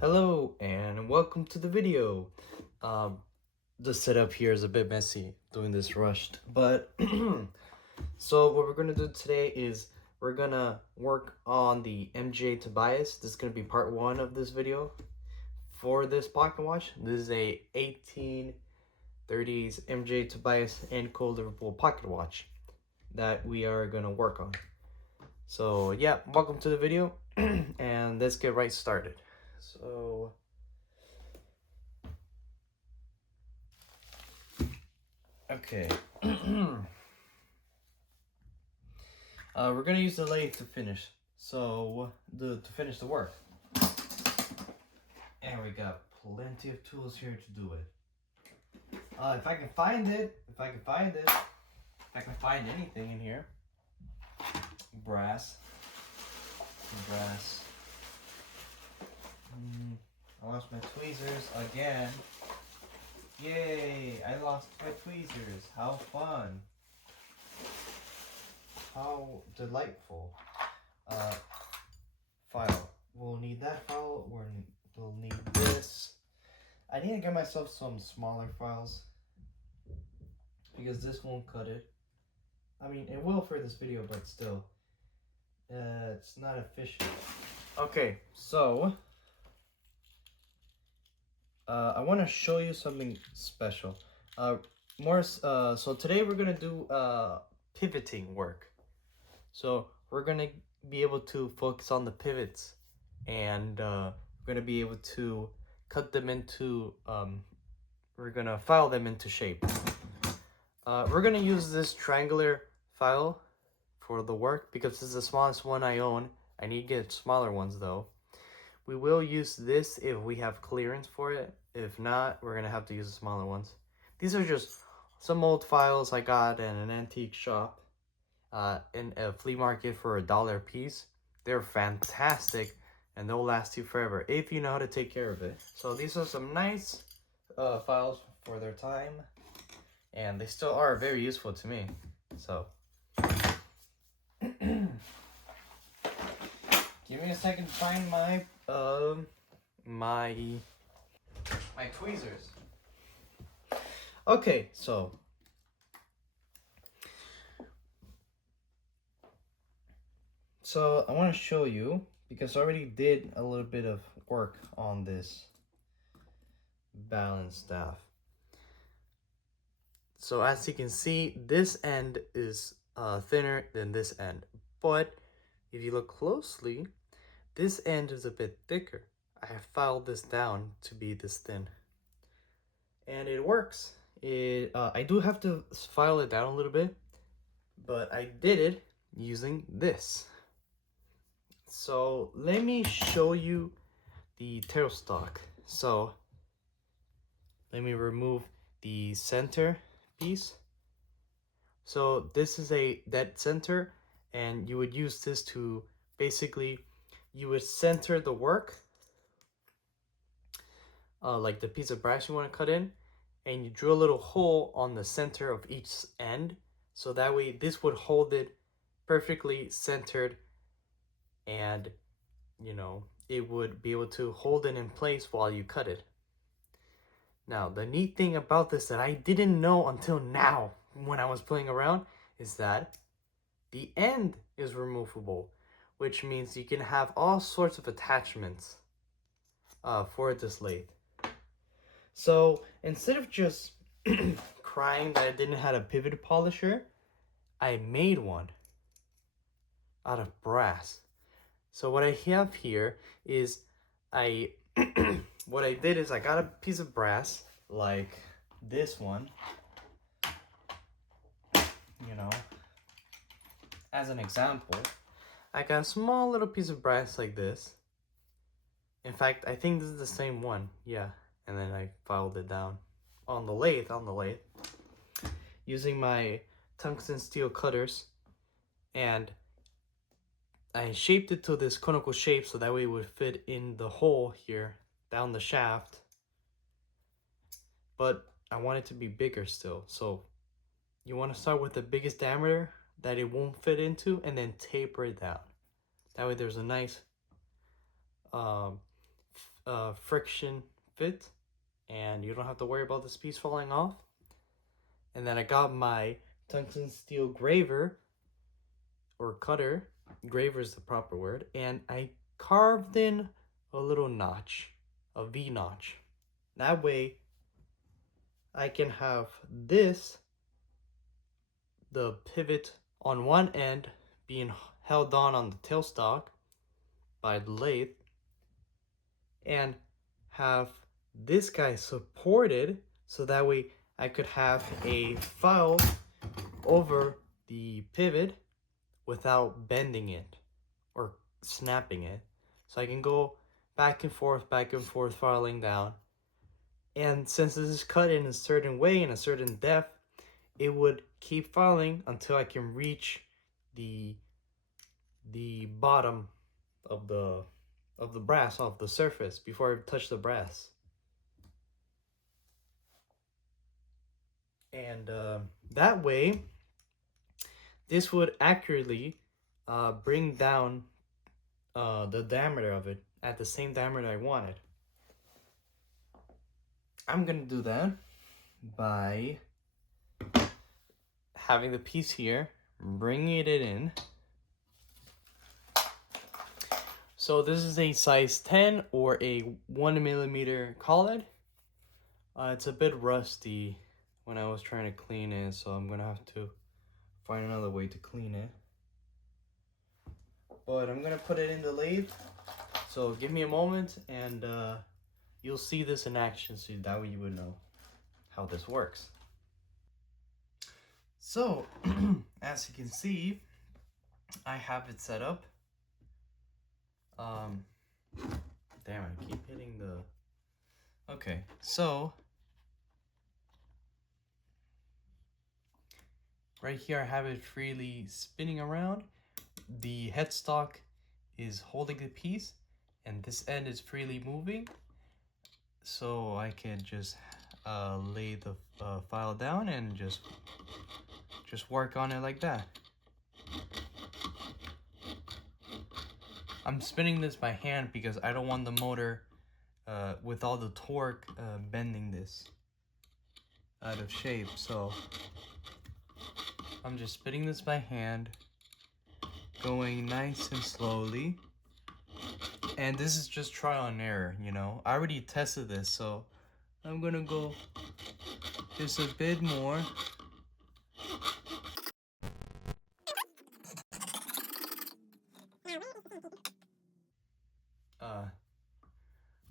Hello and welcome to the video. The setup here is a bit messy, doing this rushed, but so what we're gonna do today is we're gonna work on the MJ Tobias. This is gonna be part one of this video for this pocket watch. This is a 1830s MJ Tobias Co Liverpool pocket watch that we are gonna work on. So yeah, welcome to the video and let's get right started. So okay. We're gonna use the lathe to finish. So to finish the work. And we got plenty of tools here to do it. If I can find anything in here. Brass. I lost my tweezers again. Yay! I lost my tweezers. How fun! How delightful. File. We'll need that file. We'll need this. I need to get myself some smaller files because this won't cut it. I mean, it will for this video, but still, it's not efficient. Okay, so I want to show you something special. So today we're gonna do pivoting work. So we're gonna be able to focus on the pivots, and we're gonna be able to cut them into. We're gonna file them into shape. We're gonna use this triangular file for the work because this is the smallest one I own. I need to get smaller ones though. We will use this if we have clearance for it. If not, we're gonna have to use the smaller ones. These are just some old files I got in an antique shop in a flea market for $1 a piece. They're fantastic and they'll last you forever if you know how to take care of it. So these are some nice files for their time, and they still are very useful to me. So give me a second to find my my tweezers. Okay, so I want to show you, because I already did a little bit of work on this balance staff. So as you can see, this end is thinner than this end, but if you look closely, this end is a bit thicker. I have filed this down to be this thin, and it works. I do have to file it down a little bit, but I did it using this. So let me show you the tailstock. So let me remove the center piece. So this is a dead center, and you would use this to basically, you would center the work, like the piece of brass you want to cut in, and you drill a little hole on the center of each end, so that way this would hold it perfectly centered, and you know, it would be able to hold it in place while you cut it. Now, the neat thing about this that I didn't know until now when I was playing around is that the end is removable, which means you can have all sorts of attachments for this lathe. So instead of just crying that I didn't have a pivot polisher, I made one out of brass. So what I have here is what I did is I got a piece of brass like this one, you know, as an example. I got a small little piece of brass like this. In fact, I think this is the same one, yeah. And then I filed it down on the lathe, using my tungsten steel cutters, and I shaped it to this conical shape so that way it would fit in the hole here down the shaft. But I want it to be bigger still, so you want to start with the biggest diameter that it won't fit into, and then taper it down. That way there's a nice friction fit, and you don't have to worry about this piece falling off. And then I got my tungsten steel graver or cutter. Graver is the proper word. And I carved in a little notch, a V notch. That way I can have this, the pivot on one end being held on the tailstock by the lathe, and have this guy supported so that way I could have a file over the pivot without bending it or snapping it. So I can go back and forth, filing down. And since this is cut in a certain way, in a certain depth, it would keep filing until I can reach the bottom of the brass, off the surface, before I touch the brass. And that way, this would accurately bring down the diameter of it at the same diameter I wanted. I'm gonna do that by having the piece here, bringing it in. So this is a size 10 or a 1mm collet. It's a bit rusty when I was trying to clean it, so I'm gonna have to find another way to clean it. But I'm gonna put it in the lathe, so give me a moment and you'll see this in action, so that way you would know how this works. So, as you can see, I have it set up. Damn, I keep hitting the... Okay, so right here I have it freely spinning around. The headstock is holding the piece, and this end is freely moving. So I can just lay the file down and just work on it like that. I'm spinning this by hand because I don't want the motor with all the torque bending this out of shape. So I'm just spinning this by hand, going nice and slowly. And this is just trial and error, you know. I already tested this, so I'm gonna go just a bit more.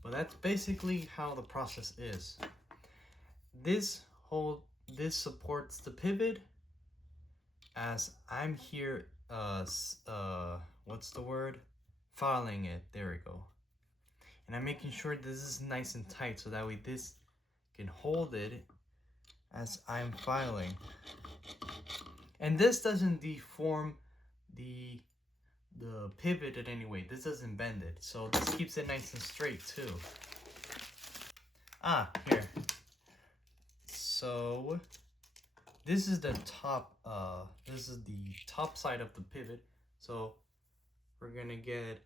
But that's basically how the process is. This supports the pivot, as I'm here what's the word? Filing it. There we go. And I'm making sure this is nice and tight so that way this can hold it as I'm filing. And this doesn't deform the pivot in any way. This doesn't bend it. So this keeps it nice and straight too. Here. So this is the top side of the pivot. So we're gonna get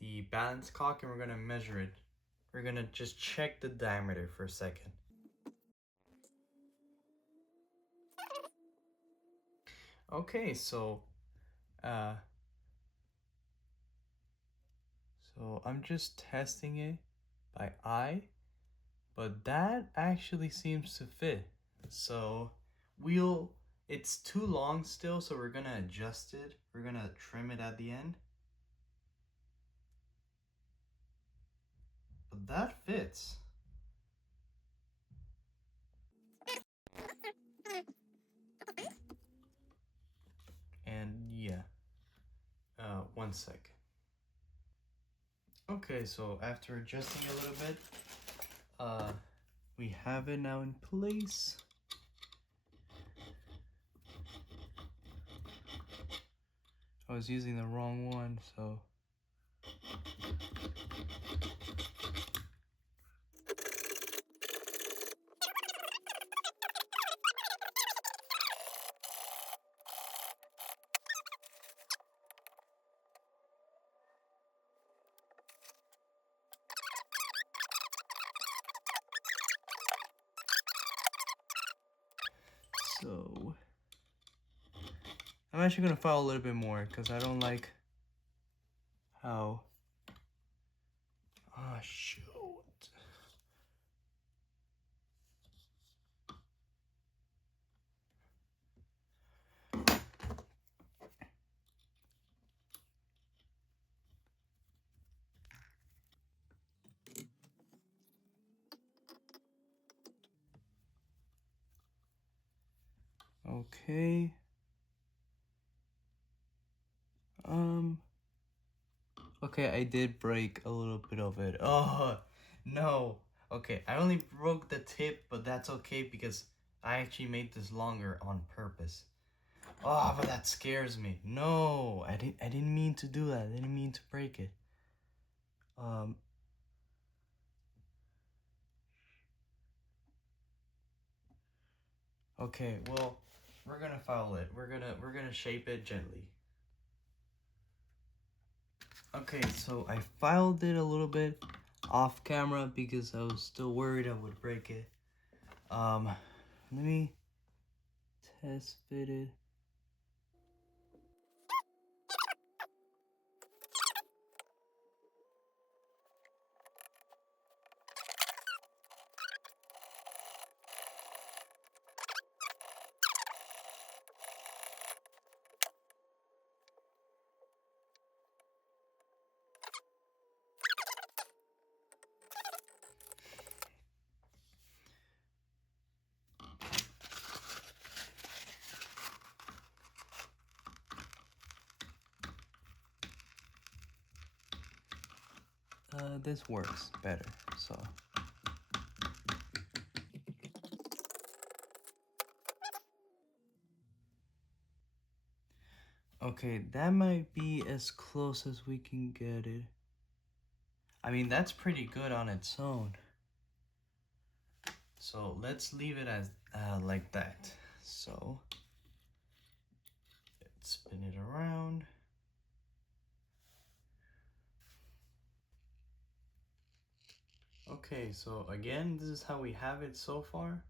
the balance cock and we're gonna measure it. We're gonna just check the diameter for a second. Okay, so I'm just testing it by eye, but that actually seems to fit. So it's too long still, so we're gonna adjust it. We're gonna trim it at the end. But that fits. And yeah, 1 sec. Okay, so after adjusting a little bit, we have it now in place. I was using the wrong one, so. I'm actually gonna file a little bit more because I don't like how. Ah, shoot. Okay. Okay, I did break a little bit of it. Oh, no. Okay, I only broke the tip, but that's okay because I actually made this longer on purpose. Oh, but that scares me. No, I didn't mean to do that. I didn't mean to break it. Okay, well, we're gonna file it. We're gonna shape it gently. Okay, so I filed it a little bit off camera because I was still worried I would break it. Let me test fit it. This works better, so. Okay, that might be as close as we can get it. I mean, that's pretty good on its own. So let's leave it as like that. So let's spin it around. Okay, so again, this is how we have it so far.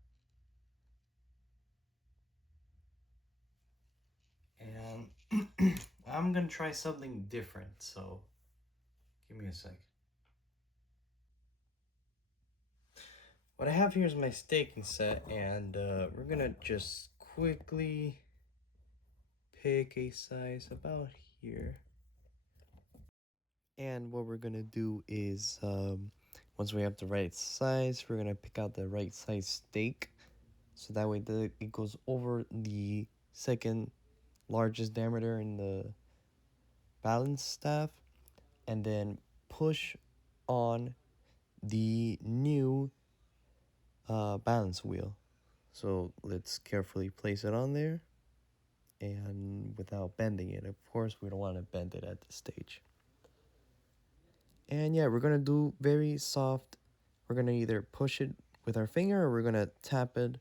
And I'm gonna try something different, so give me a sec. What I have here is my staking set, and we're gonna just quickly pick a size about here. And what we're gonna do is, once we have the right size, we're gonna pick out the right size stake, so that way it goes over the second largest diameter in the balance staff, and then push on the new balance wheel. So let's carefully place it on there, and without bending it. Of course, we don't want to bend it at this stage. And yeah, we're gonna do very soft. We're gonna either push it with our finger or we're gonna tap it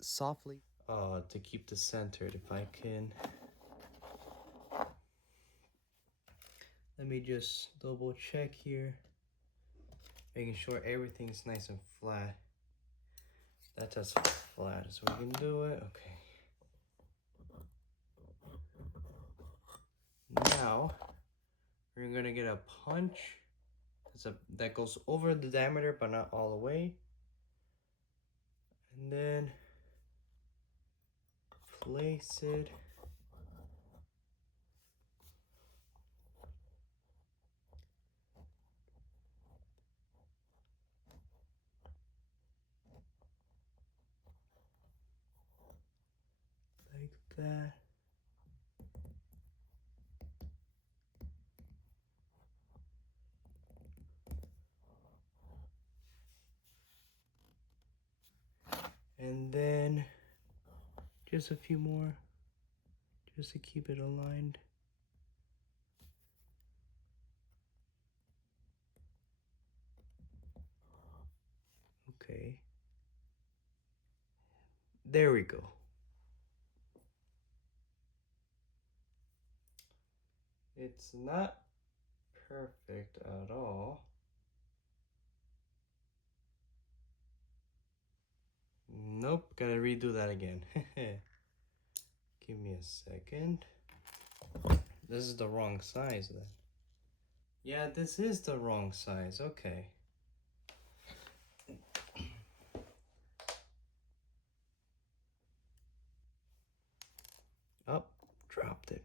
softly to keep this centered. If I can, let me just double check here, making sure everything's nice and flat. That's as flat as we can do it. Okay. Now we're gonna get a punch that goes over the diameter but not all the way, and then place it like that. And then just a few more just to keep it aligned. Okay. There we go. It's not perfect at all. Nope, gotta redo that again. Give Give me a second. This is the wrong size then. Yeah, this is the wrong size. Okay. Oh, dropped it.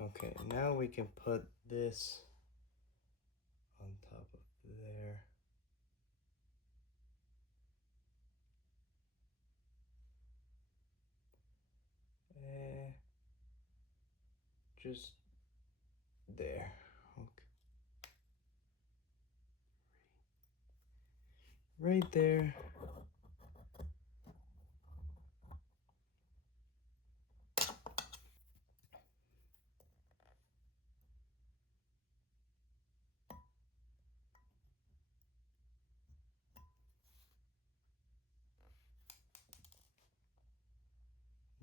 Okay, now we can put this on top of there. Just there. Okay. Right there.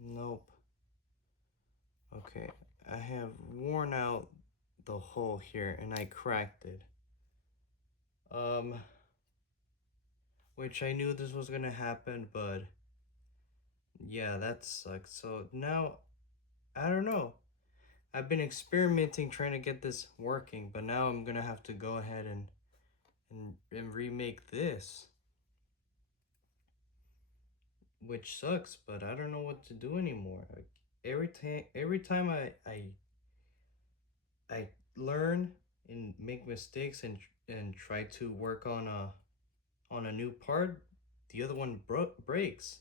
Nope. Okay, I have worn out the hole here and I cracked it. Which I knew this was gonna happen, but yeah, that sucks. So now, I don't know. I've been experimenting trying to get this working, but now I'm gonna have to go ahead and remake this. Which sucks, but I don't know what to do anymore. Like, every time I learn and make mistakes and try to work on a new part, the other one breaks.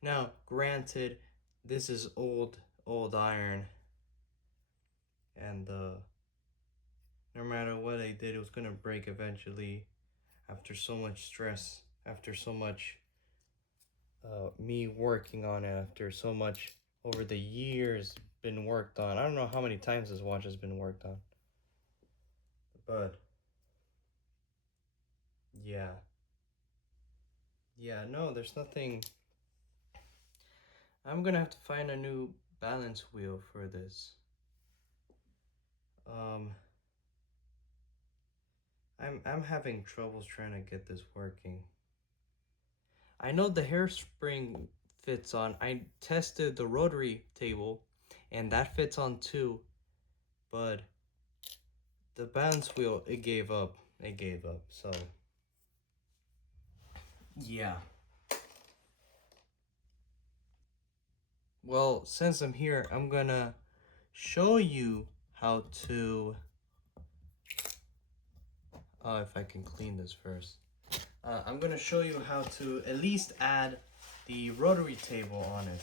Now, granted, this is old iron, and no matter what I did, it was gonna break eventually. After so much stress, after so much me working on it, after so much over the years been worked on. I don't know how many times this watch has been worked on, but yeah. Yeah, no, there's nothing. I'm gonna have to find a new balance wheel for this. I'm having troubles trying to get this working. I know the hairspring fits on. I tested the rotary table and that fits on too, but the balance wheel, it gave up. It gave up. So yeah. Well, since I'm here, I'm gonna show you how to if I can clean this first. I'm gonna show you how to at least add the rotary table on it.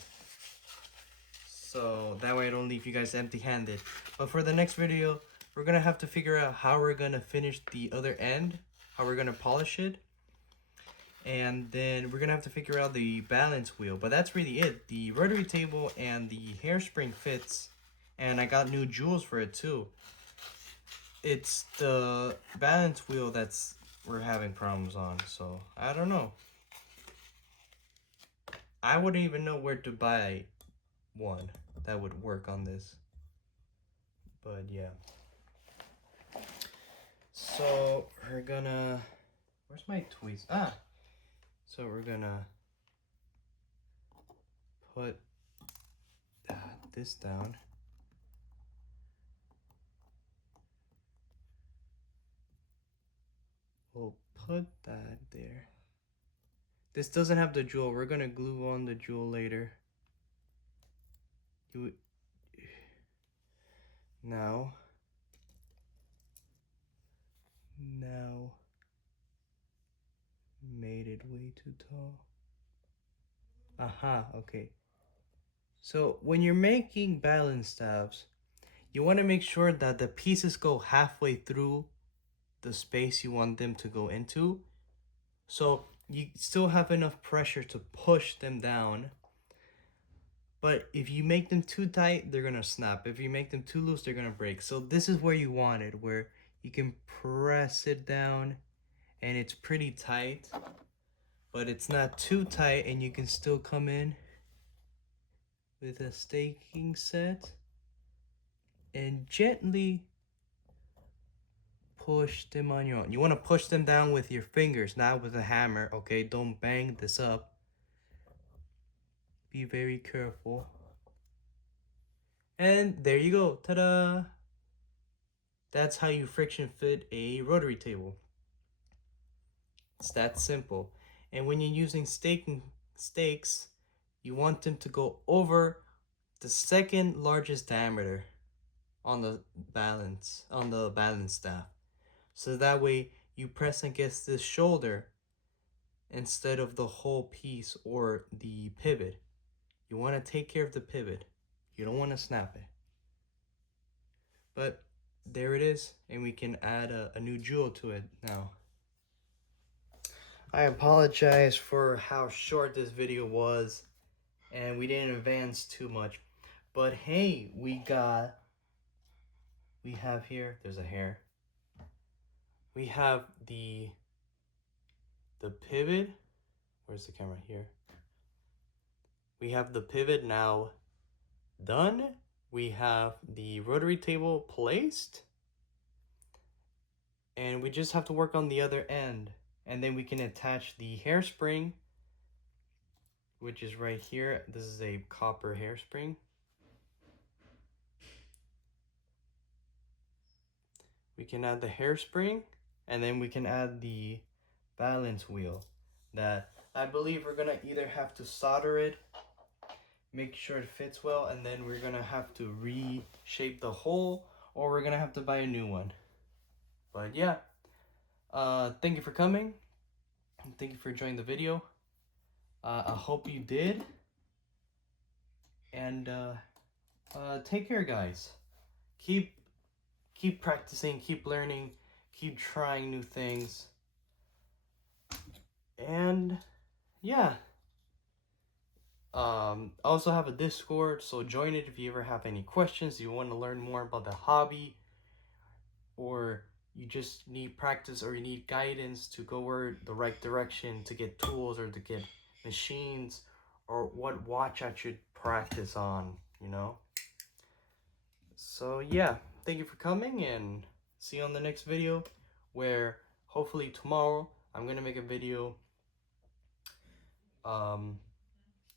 So that way I don't leave you guys empty-handed. But for the next video, we're gonna have to figure out how we're gonna finish the other end, how we're gonna polish it. And then we're gonna have to figure out the balance wheel. But that's really it. The rotary table and the hairspring fits. And I got new jewels for it too. It's the balance wheel that's we're having problems on, so I don't know. I wouldn't even know where to buy one that would work on this. But yeah. So we're gonna, where's my tweezers? Ah! So we're gonna put this down. We'll put that there. This doesn't have the jewel. We're gonna glue on the jewel later. Now made it way too tall. Aha, okay. So when you're making balance staves, you want to make sure that the pieces go halfway through the space you want them to go into. So you still have enough pressure to push them down. But if you make them too tight, they're going to snap. If you make them too loose, they're going to break. So this is where you want it, where you can press it down and it's pretty tight, but it's not too tight, and you can still come in with a staking set and gently push them on your own. You want to push them down with your fingers, not with a hammer, okay? Don't bang this up. Be very careful. And there you go. Ta-da! That's how you friction fit a rotary table. It's that simple. And when you're using stakes, you want them to go over the second largest diameter on the balance staff. So that way you press against this shoulder instead of the whole piece or the pivot. You want to take care of the pivot. You don't want to snap it. But there it is, and we can add a new jewel to it now. I apologize for how short this video was, and we didn't advance too much. But hey, we have here, there's a hair. We have the pivot. Where's the camera? Here. We have the pivot now done. We have the rotary table placed. And we just have to work on the other end. And then we can attach the hairspring, which is right here. This is a copper hairspring. We can add the hairspring, and then we can add the balance wheel that I believe we're gonna either have to solder it, make sure it fits well, and then we're gonna have to reshape the hole, or we're gonna have to buy a new one. But yeah, thank you for coming. Thank you for enjoying the video. I hope you did. And take care, guys. Keep practicing, keep learning, keep trying new things. And yeah. I also have a Discord, so join it if you ever have any questions, you want to learn more about the hobby, or you just need practice or you need guidance to go the right direction to get tools or to get machines, or what watch I should practice on, you know. So yeah, thank you for coming, and see you on the next video, where hopefully tomorrow I'm gonna make a video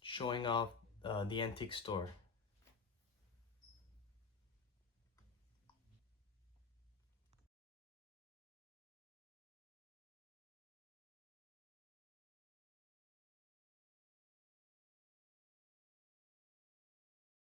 showing off the antique store.